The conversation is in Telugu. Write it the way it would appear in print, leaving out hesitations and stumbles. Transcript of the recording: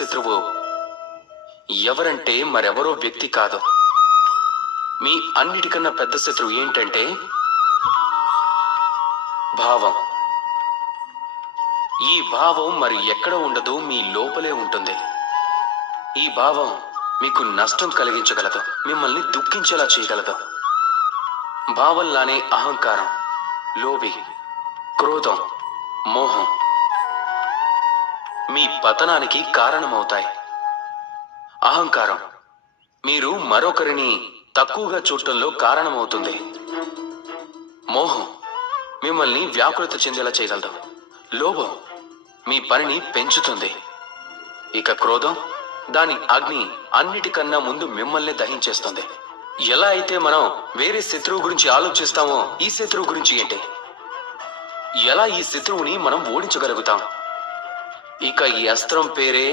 శత్రువు ఎవరంటే మరెవరో వ్యక్తి కాదు. మీ అన్నిటికన్నా పెద్ద శత్రువు ఏంటంటే భావం. ఈ భావం మరి ఎక్కడ ఉండదు, మీ లోపలే ఉంటుంది. ఈ భావం మీకు నష్టం కలిగించగలదు, మిమ్మల్ని దుఃఖించేలా చేయగలదు. భావంలానే అహంకారం, లోభి, క్రోధం, మోహం మీ పతనానికి కారణమవుతాయి. అహంకారం మీరు మరొకరిని తక్కువగా చూడటంలో కారణమవుతుంది. మోహం మిమ్మల్ని వ్యాకులత చెందేలా చేయగలదు. లోభం మీ పనిని పెంచుతుంది. ఇక క్రోధం, దాని అగ్ని అన్నిటికన్నా ముందు మిమ్మల్ని దహించేస్తుంది. ఎలా అయితే మనం వేరే శత్రువు గురించి ఆలోచిస్తామో, ఈ శత్రువు గురించి ఏంటి? ఎలా ఈ శత్రువుని మనం ఓడించగలుగుతాం? ఇక ఈ అస్త్రం పేరే